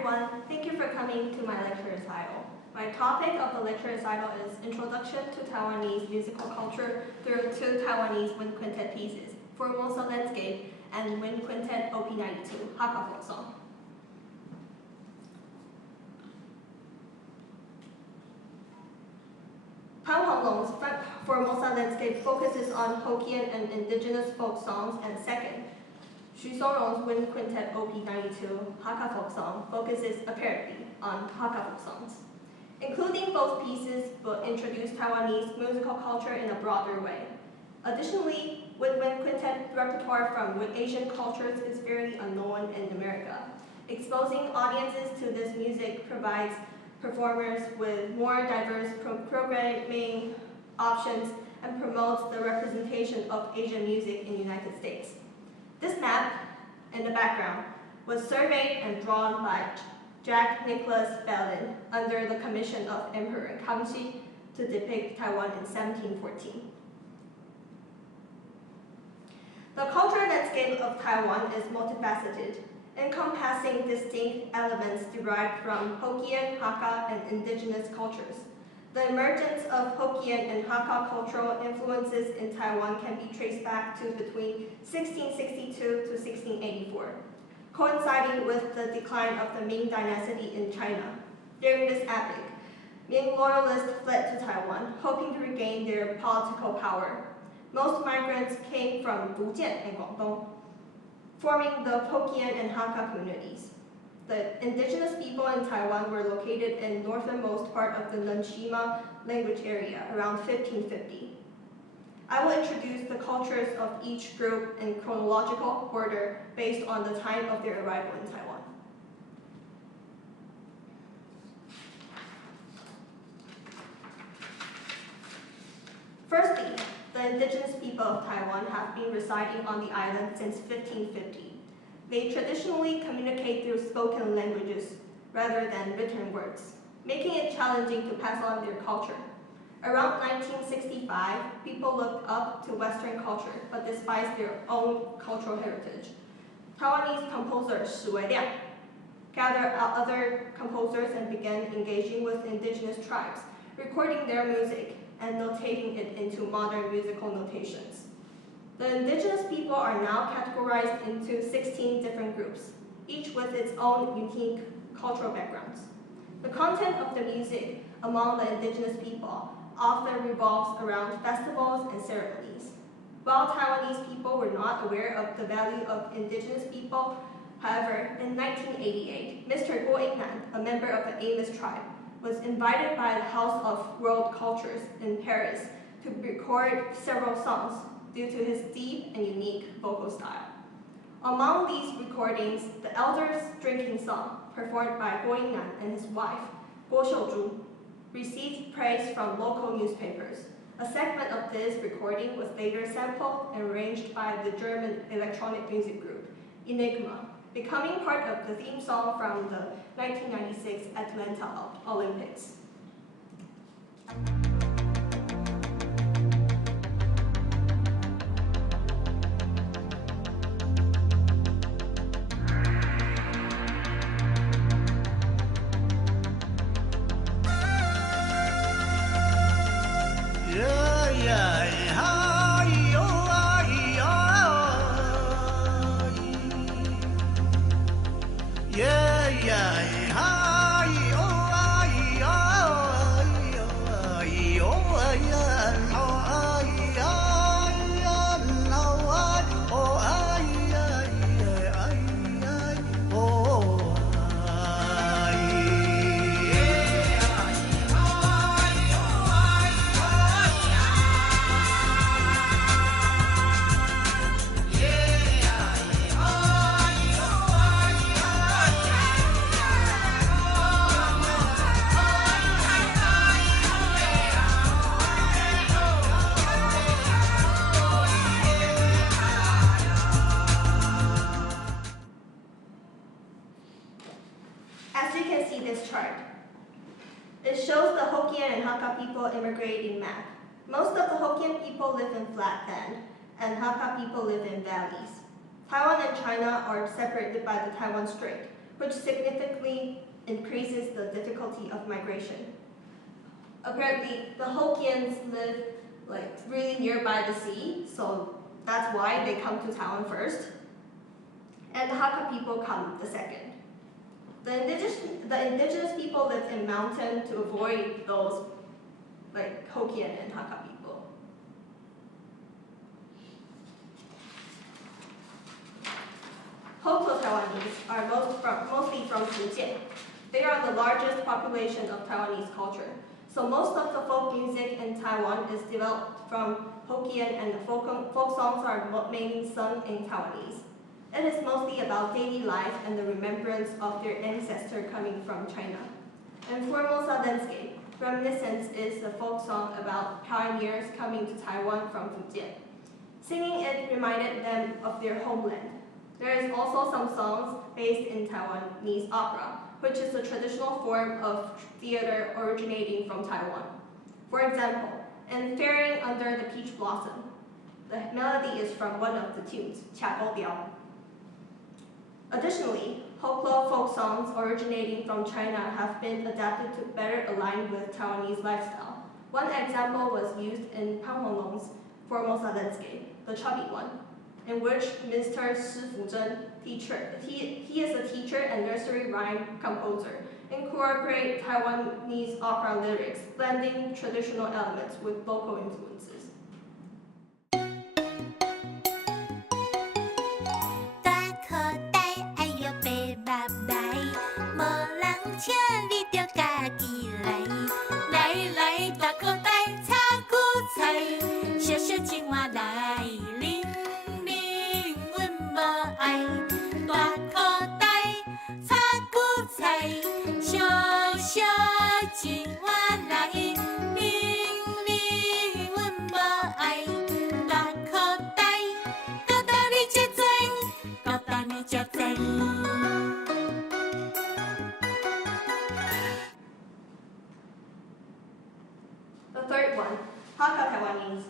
everyone. Thank you for coming to my lecture recital. My topic of the lecture recital is Introduction to Taiwanese Musical Culture through two Taiwanese wind quintet pieces, Formosa Landscape and Wind Quintet Op. 92, Hakka Folk Song. Hwang-Long's Formosa Landscape focuses on Hokkien and indigenous folk songs, and second, Yu-Chuen Wind Quintet Op. 92, Hakka Folk Song, focuses apparently on Hakka folk songs. Including both pieces will introduce Taiwanese musical culture in a broader way. Additionally, with Wind Quintet, repertoire from Asian cultures is fairly unknown in America. Exposing audiences to this music provides performers with more diverse programming options and promotes the representation of Asian music in the United States. This map in the background was surveyed and drawn by Jack Nicholas Bellin under the commission of Emperor Kangxi to depict Taiwan in 1714. The cultural landscape of Taiwan is multifaceted, encompassing distinct elements derived from Hokkien, Hakka, and indigenous cultures. The emergence of Hokkien and Hakka cultural influences in Taiwan can be traced back to between 1662 to 1684, coinciding with the decline of the Ming Dynasty in China. During this epoch, Ming loyalists fled to Taiwan, hoping to regain their political power. Most migrants came from Fujian and Guangdong, forming the Hokkien and Hakka communities. The indigenous people in Taiwan were located in northernmost part of the Nanshima language area around 1550. I will introduce the cultures of each group in chronological order based on the time of their arrival in Taiwan. Firstly, the indigenous people of Taiwan have been residing on the island since 1550. They traditionally communicate through spoken languages rather than written words, making it challenging to pass on their culture. Around 1965, people looked up to Western culture but despised their own cultural heritage. Taiwanese composer Shi Weiliang gathered other composers and began engaging with indigenous tribes, recording their music and notating it into modern musical notations. The indigenous people are now categorized into 16 different groups, each with its own unique cultural backgrounds. The content of the music among the indigenous people often revolves around festivals and ceremonies. While Taiwanese people were not aware of the value of indigenous people, however, in 1988, Mr. Guo Yingnan, a member of the Amos tribe, was invited by the House of World Cultures in Paris to record several songs due to his deep and unique vocal style. Among these recordings, the Elders' Drinking Song, performed by Guo Yingnan and his wife, Guo Xiuzhu, received praise from local newspapers. A segment of this recording was later sampled and arranged by the German electronic music group, Enigma, becoming part of the theme song from the 1996 Atlanta Olympics. Immigrating map. Most of the Hokkien people live in flatland, and Hakka people live in valleys. Taiwan and China are separated by the Taiwan Strait, which significantly increases the difficulty of migration. Apparently, the Hokkiens live really nearby the sea, so that's why they come to Taiwan first. And the Hakka people come the second. The indigenous people lived in mountain to avoid those Hokkien and Hakka people. Hokkien Taiwanese are mostly from Fujian. They are the largest population of Taiwanese culture. So most of the folk music in Taiwan is developed from Hokkien, and the folk songs are mainly sung in Taiwanese. It is mostly about daily life and the remembrance of their ancestor coming from China. In Formosa Landscape, Reminiscence is a folk song about pioneers coming to Taiwan from Fujian. Singing it reminded them of their homeland. There is also some songs based in Taiwanese opera, which is a traditional form of theater originating from Taiwan. For example, in Faring Under the Peach Blossom, the melody is from one of the tunes, Qiao Diao. Additionally, Hakka folk songs originating from China have been adapted to better align with Taiwanese lifestyle. One example was used in Hwang-Long's Formosa Landscape, the chubby one, in which Mr. Shi Fuzhen, he is a teacher and nursery rhyme composer, incorporate Taiwanese opera lyrics, blending traditional elements with local influences. 请你着家己来，来来大口袋炒韭菜，小小青蛙来拎拎，阮无爱。大口袋炒韭菜，小小青蛙来拎拎，阮无爱。大口袋，高大你真多，高大你真多。 The third one, Hakka Taiwanese.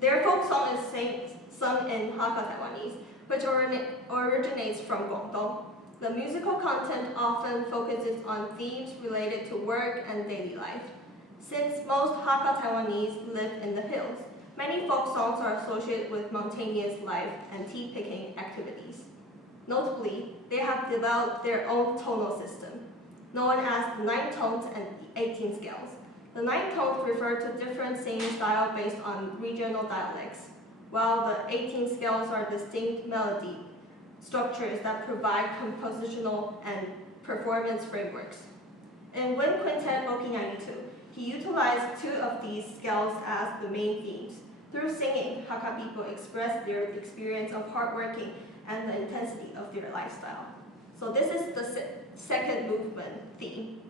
Their folk song is sung in Hakka Taiwanese, which originates from Guangdong. The musical content often focuses on themes related to work and daily life. Since most Hakka Taiwanese live in the hills, many folk songs are associated with mountainous life and tea-picking activities. Notably, they have developed their own tonal system, known as the 9 tones and 18 scales. The 9 tones refer to different singing style based on regional dialects, while the 18 scales are distinct melody structures that provide compositional and performance frameworks. In Wind Quintet Op. 92, he utilized 2 of these scales as the main themes. Through singing, Hakka people express their experience of hardworking and the intensity of their lifestyle. So this is the second movement theme.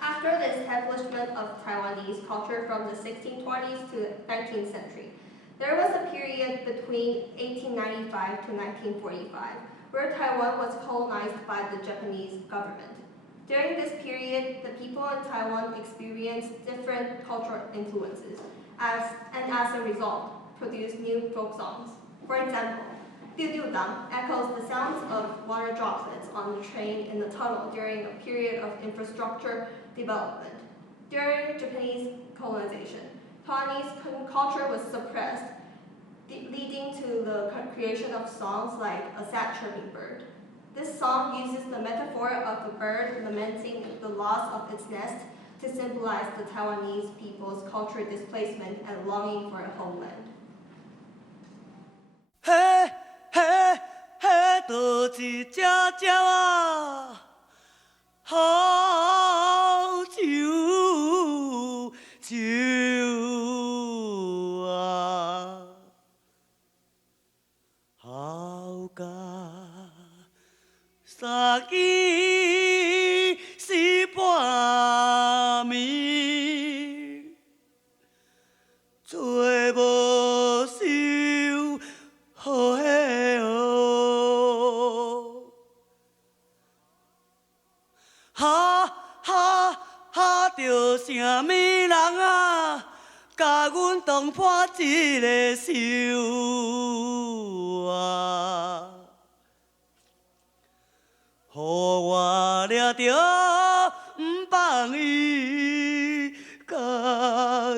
After the establishment of Taiwanese culture from the 1620s to the 19th century, there was a period between 1895 to 1945 where Taiwan was colonized by the Japanese government. During this period, the people in Taiwan experienced different cultural influences, and as a result, produce new folk songs. For example, Diu Diu Dang echoes the sounds of water droplets on the train in the tunnel during a period of infrastructure development. During Japanese colonization, Taiwanese culture was suppressed, leading to the creation of songs like A Sad Chirping Bird. This song uses the metaphor of the bird lamenting the loss of its nest to symbolize the Taiwanese people's cultural displacement and longing for a homeland. Hey, hey, hey, 多一只鸟啊，好酒酒啊，好甲三更是半暝，做无收。好嘿哦，哈哈哈！着啥物人啊，甲阮当破一个手啊，予我掠着不放伊甲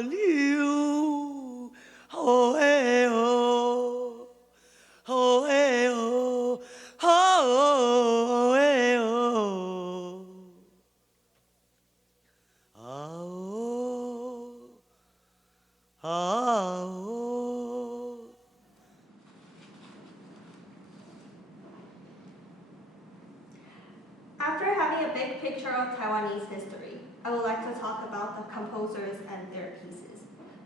留，好嘿哦。Oh, hey, oh, oh, hey, oh, oh, oh. After having a big picture of Taiwanese history, I would like to talk about the composers and their pieces.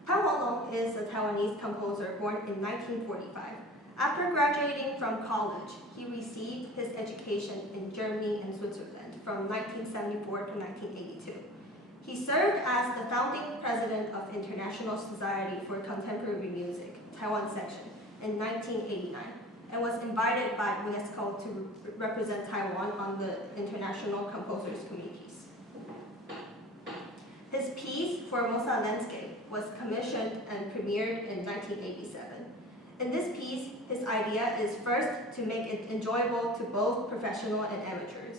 Hwang-Long is a Taiwanese composer born in 1945. After graduating from college, he received his education in Germany and Switzerland from 1974 to 1982. He served as the founding president of International Society for Contemporary Music, Taiwan section, in 1989, and was invited by UNESCO to represent Taiwan on the International Composers Committees. His piece, Formosa Landscape, was commissioned and premiered in 1987. In this piece, his idea is first to make it enjoyable to both professional and amateurs.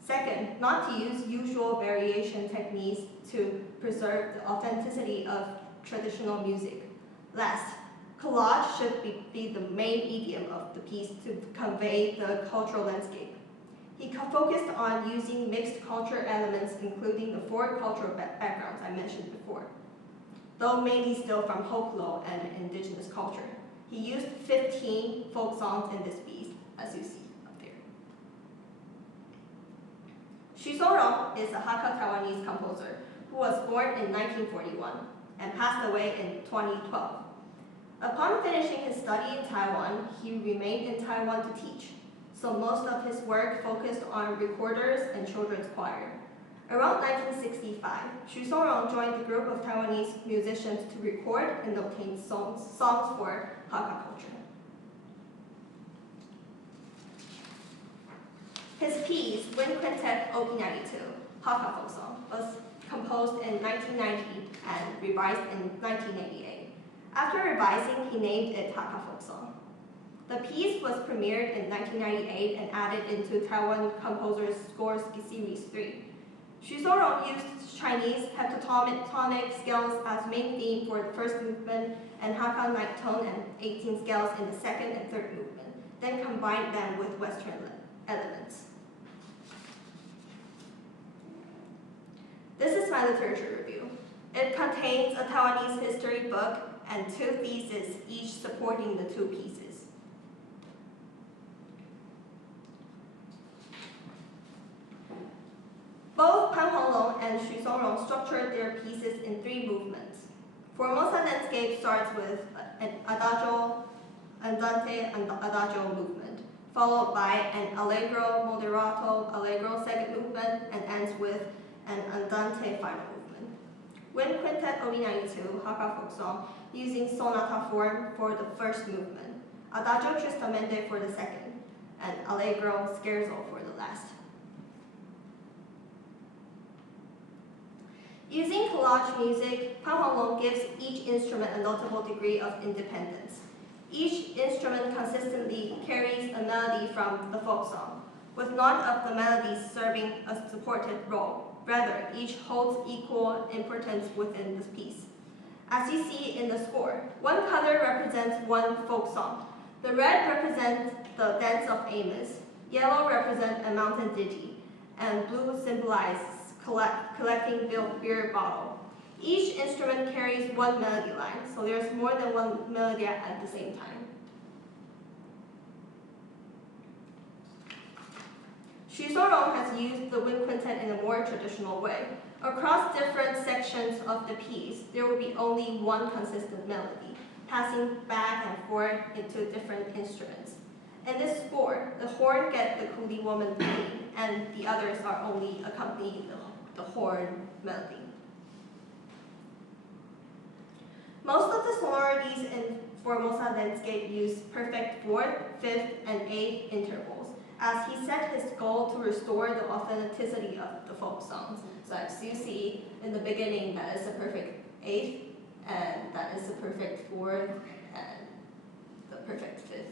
Second, not to use usual variation techniques to preserve the authenticity of traditional music. Last, collage should be the main medium of the piece to convey the cultural landscape. He focused on using mixed culture elements, including the four cultural backgrounds I mentioned before, though mainly still from folklore and indigenous culture. He used 15 folk songs in this piece, as you see up there. Xu Songrong is a Hakka Taiwanese composer who was born in 1941 and passed away in 2012. Upon finishing his study in Taiwan, he remained in Taiwan to teach, so most of his work focused on recorders and children's choir. Around 1965, Xu Songrong joined a group of Taiwanese musicians to record and obtain songs for Hakka culture. His piece, Wind Quintet Op. 92, Hakka Folk Song, was composed in 1990 and revised in 1988. After revising, he named it Hakka Folk Song. The piece was premiered in 1998 and added into Taiwan Composers Scores Series 3. Xu Songrong used Chinese heptatonic scales as main theme for the first movement and Hakka night tone and 18 scales in the second and third movement, then combined them with Western elements. This is my literature review. It contains a Taiwanese history book and two theses, each supporting the two pieces. Both Hwang-Long and Xu Songrong structured their pieces in three movements. Formosa Landscape starts with an adagio, andante, and adagio movement, followed by an allegro, moderato, allegro second movement, and ends with an andante final movement. Wind Quintet Op. 92, Hakka Folk Song, using sonata form for the first movement, adagio tristamento for the second, and allegro scherzo for the last. Using collage music, Hwang-Long gives each instrument a notable degree of independence. Each instrument consistently carries a melody from the folk song, with none of the melodies serving a supported role. Rather, each holds equal importance within this piece. As you see in the score, one color represents one folk song. The red represents the Dance of Amos, yellow represents a mountain ditty, and blue symbolizes collecting beer bottle. Each instrument carries one melody line, so there's more than one melody at the same time. Yu-Chuen has used the wind quintet in a more traditional way. Across different sections of the piece, there will be only one consistent melody, passing back and forth into different instruments. In this score, the horn gets the coolie woman theme, and the others are only accompanying the horn melody. Most of the sonorities in Formosa Landscape use perfect 4th, 5th, and 8th intervals, as he set his goal to restore the authenticity of the folk songs. So as you see in the beginning, that is a perfect 8th, and that is a perfect 4th, and the perfect 5th.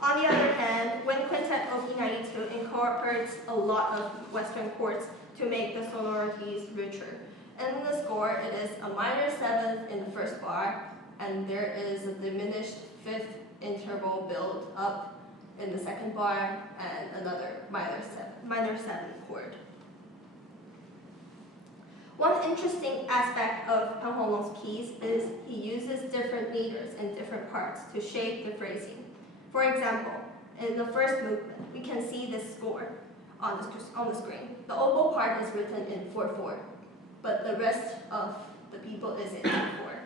On the other hand, Wind Quintet OP92 incorporates a lot of Western chords to make the sonorities richer. In the score, it is a minor 7th in the first bar, and there is a diminished 5th interval build up in the second bar, and another minor 7th chord. One interesting aspect of Hwang-Long's piece is he uses different meters in different parts to shape the phrasing. For example, in the first movement, we can see this score on the screen. The oboe part is written in 4/4, but the rest of the people is in 2/4.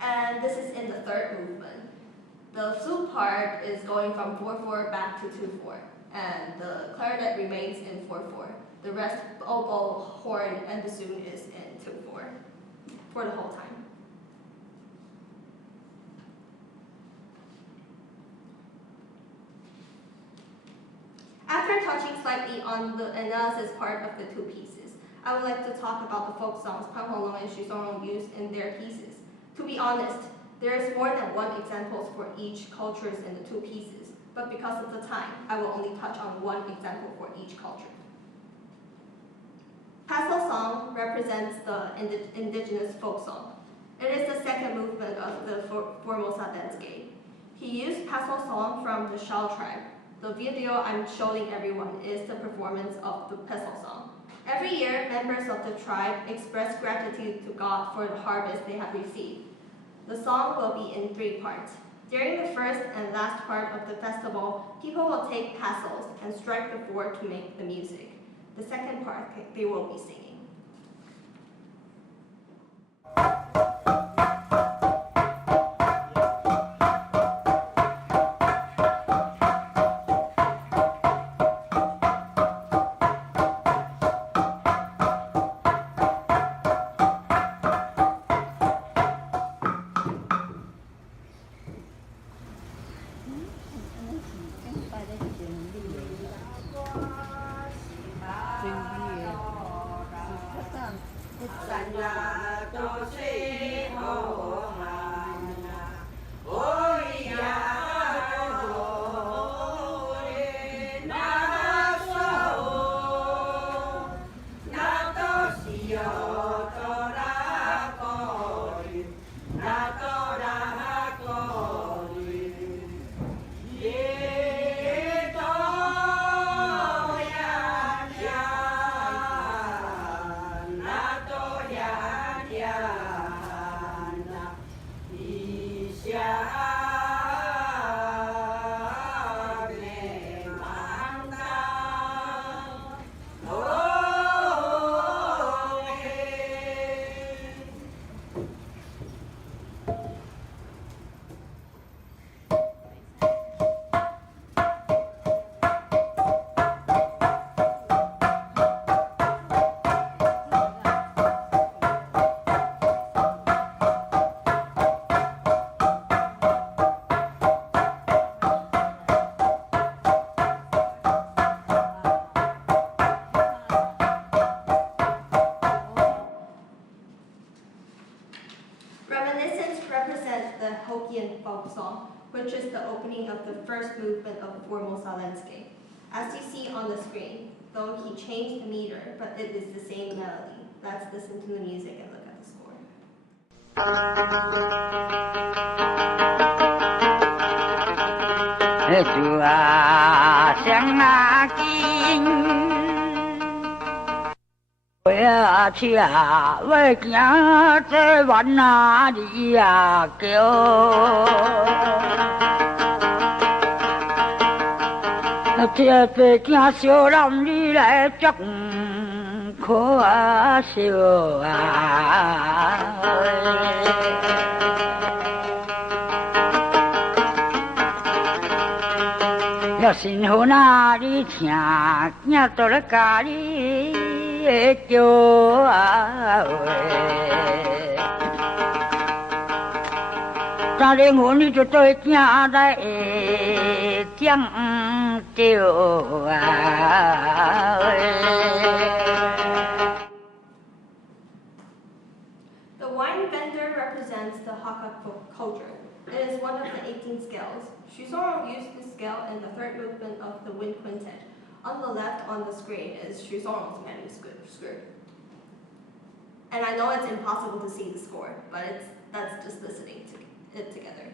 And this is in the third movement. The flute part is going from 4/4 back to 2/4, and the clarinet remains in 4/4. The rest, oboe, horn, and bassoon is in 2/4 for the whole time. After touching slightly on the analysis part of the two pieces, I would like to talk about the folk songs Hwang-Long and Yu-Chuen used in their pieces. To be honest, there is more than one examples for each cultures in the two pieces, but because of the time, I will only touch on one example for each culture. Hakka Song represents the indigenous folk song. It is the second movement of the Formosa Landscape. He used Hakka Song from the Shao tribe. The video I'm showing everyone is the performance of the Pestle song. Every year, members of the tribe express gratitude to God for the harvest they have received. The song will be in 3 parts. During the first and last part of the festival, people will take pestles and strike the board to make the music. The second part, they will be singing. Yu-Chuen Folk Song, which is the opening of the first movement of Formosa Landscape. As you see on the screen, though he changed the meter, but it is the same melody. Let's listen to the music and look at the score.新婚啊，你听，囝都咧家己叫啊喂，昨天我你就对囝来讲着啊喂。The wine vendor represents the Hakka Folk culture. It is one of the 18 scales. Sung-Jung used this scale in the third movement of the Wind Quintet. On the left on the screen is Sung-Jung's manuscript. And I know it's impossible to see the score, but that's just listening to it together.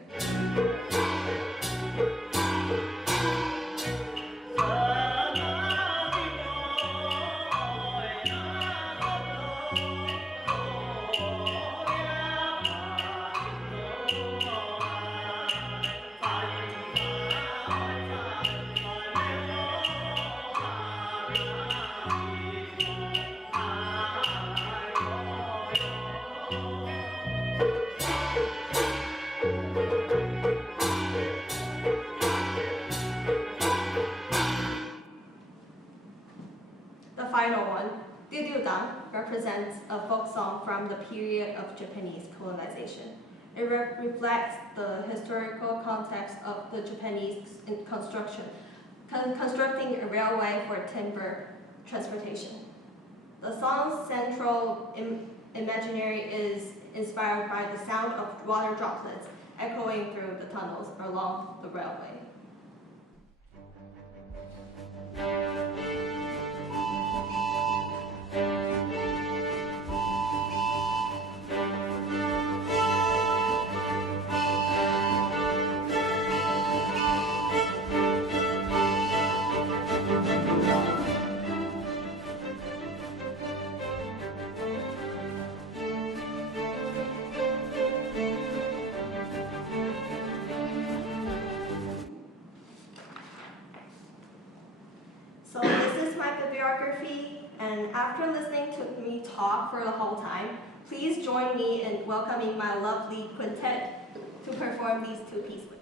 Represents a folk song from the period of Japanese colonization. It reflects the historical context of the Japanese constructing a railway for timber transportation. The song's central imaginary is inspired by the sound of water droplets echoing through the tunnels along the railway. So this is my bibliography, and after listening to me talk for the whole time, please join me in welcoming my lovely quintet to perform these two pieces with me.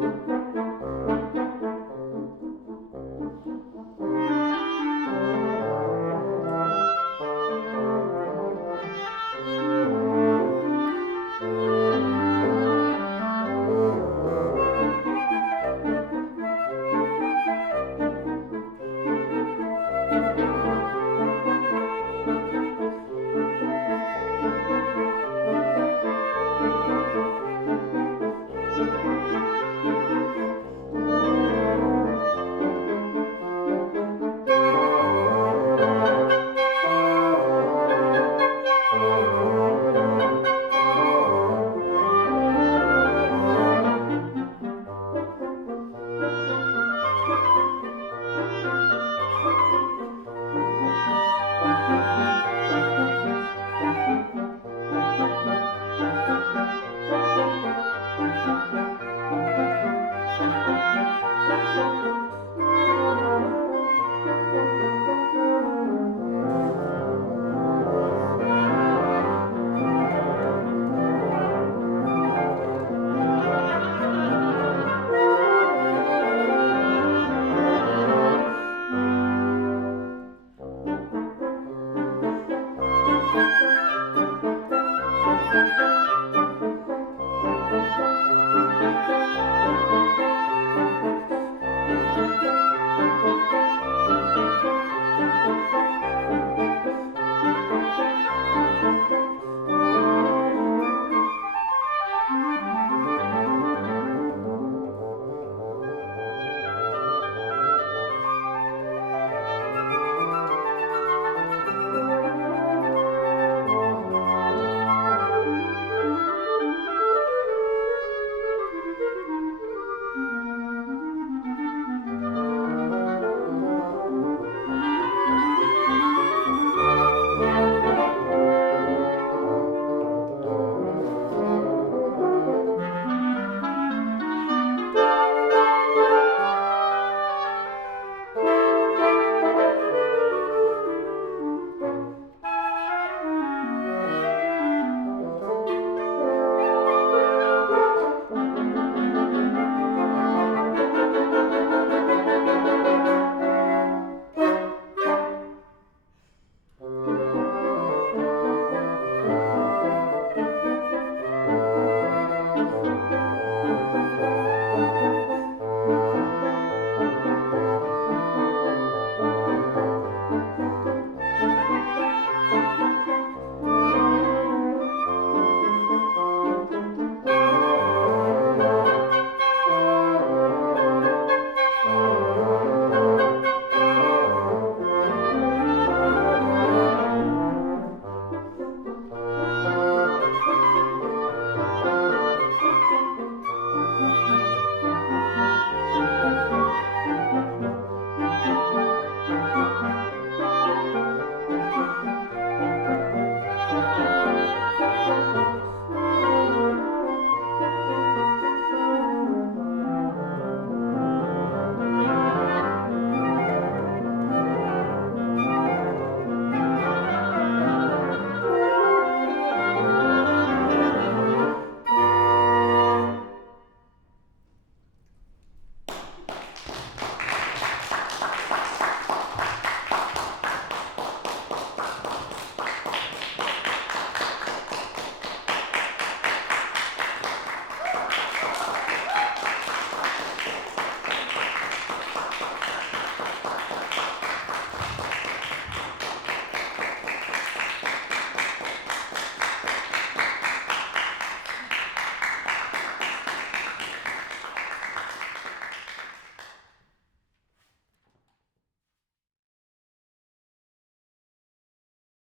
Thank you.